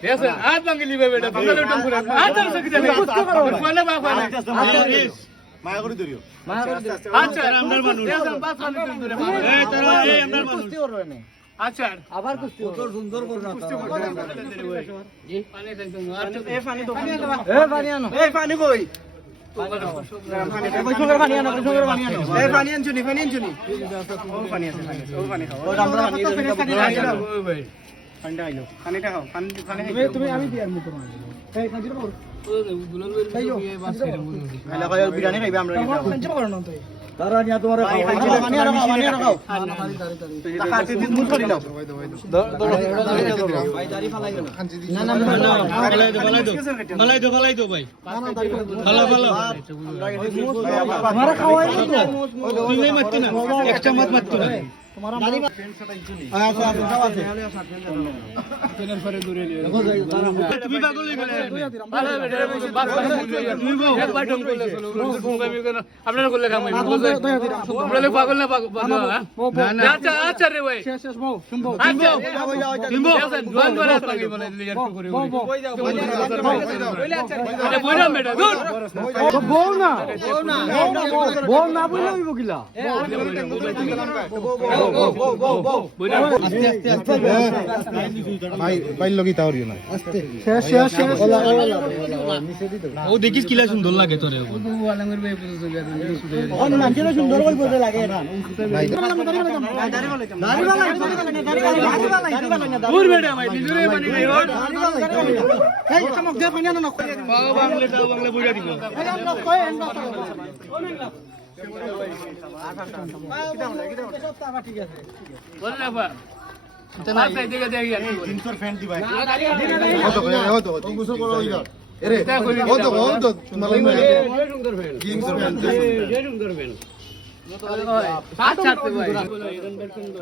ঠিক আছে হাত ভাঙি লিবে বেটা ভাঙলে উঠম করে হাত ধরছে কি জানি কোনে বা কোনে মায়া করে ধরিও। আচ্ছা আমরার মানুষ। পানি তুলে ধরে এই তোরা এই আমরার মানুষ। আচ্ছা। আবার কুস্তি কত সুন্দর করনা জি। পানি দেন এ পানি আনো। এ পানি কই? কইসঙ্গের পানি আনো কইসঙ্গের পানি এ পানি আনছুনি পানি আনছুনি ও পানি আছে পানি আছে। ও পানি খাও। আমরা পানি পানিটা আইলো পানিটা খাও পানি পানি তুমি আমি দিয়ার এই বল বিরিয়ানি খাইবে আমরা তারা নিয়া তোমার খাওয়াই তো না এক্সট্রা মাত মারতো না আচ্ছা আচ্ছা হয়ে আপনারা করলে কাম হইবে আপনারা পাগল না পাগল না না আচ্ছা আচ্ছা রে ভাই আচ্ছা বউ না বউ না বলে কিলা ও দেখিস কিলা সুন্দর লাগে তোরে বাংলা বইরা দিব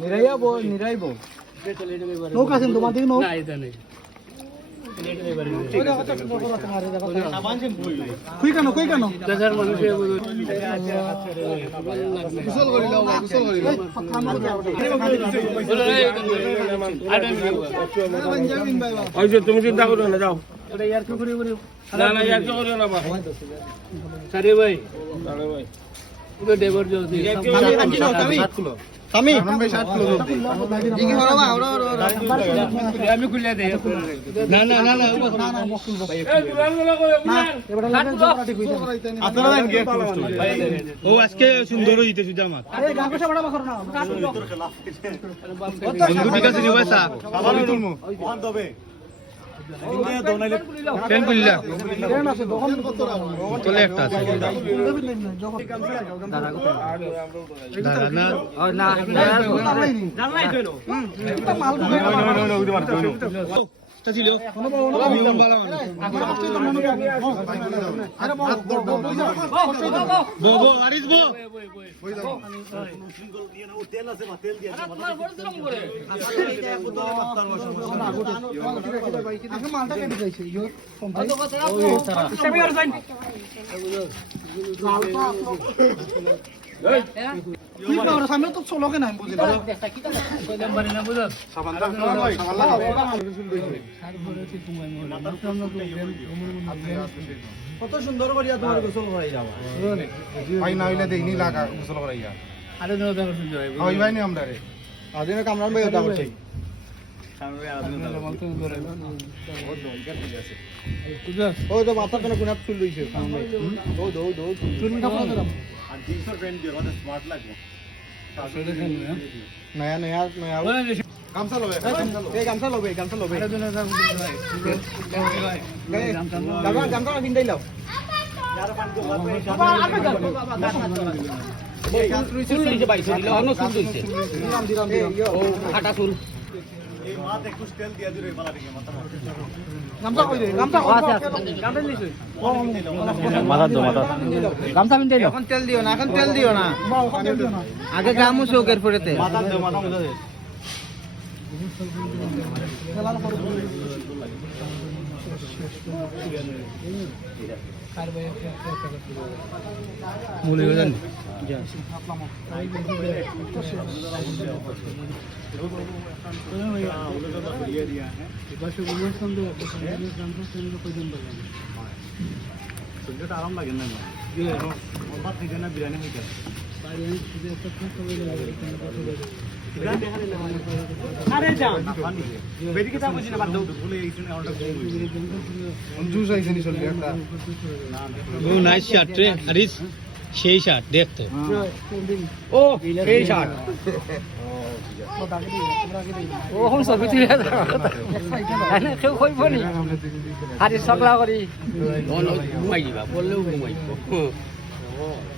নিরাইব নিরাইব। নৌকা আছেন তোমার দিকে নৌকা? নেই। কই কেন কই কেন লাও আচ্ছা তুমি চিন্তা করো না যাও। না না ইয়ার তো করো না বা। সারে ভাই। সারে ভাই। ডেবর জলদি আমি? রমন ভাই 60 কিলো জলদি দিকে হরবা হরবা হরবা আমি খুলে দেই না না না না এবারে লাগে জবরাটি কই আপনারা ও আজকে সুন্দর হইতে বন্ধু ঠিক আছে খুললা ট্রেন দোকান চলে একটা আছে দাঁড়া না না ছিল আরে বো বো আরিস বো আগে মালটা কত সুন্দর করিয়া তোমার গোসল করাই যাওয়া। ভাই না হইলে দেইনি লাগা গোসল করাইয়া আরে ভাই নি আমরা রে আদিনে কামরান ভাই ওটা নয়া নয়া নয়া। গামছা লবে এই গামছা লবে। গামছা লবে হয় গামছা গামছা কিনতেই লাও। চুল। লইছে বাইছে অন্য চুল ও কাটা চুল। গামছা কই দে গামছা কই মাথা দো মাথা এখন তেল দিও না এখন তেল দিও না। আগে গামু চৌকের পরেতে মূল হয়ে আরাম লাগে না ভাত খাইতে না বিরিয়ানি খাইতে আরে যান। বেদিকে তা বুঝি বাদ দাও। জুস আইছে নি চলি একটা। ও নাইস শার্ট রে হারিস। সেই শার্ট দেখতে ও এই শার্ট ও হম সব তুই কেউ কইব নি? আরে সকলা করি। ঘুমাই দিবা বললেও ঘুমাইব। এক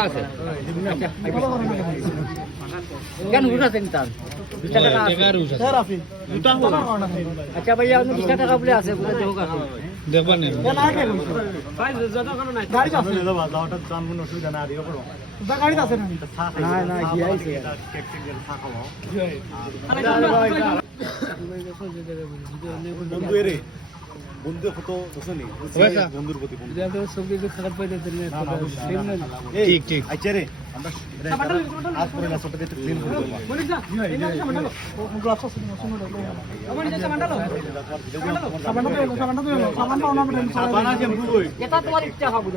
আছে কেন তার টাকা আছে উঠা আচ্ছা ভাইয়া আপনি বিশ টাকা বলে আছে বলে কাছে দেখবা নেই না না গিয়াইছে বন্ধু কত দছনি বন্ধুর প্রতি বন্ধু ঠিক ঠিক আচ্ছা রে আমরা আজ করে না ছোট থেকে ক্লিন করে দেবো এটা তোমার ইচ্ছা হবে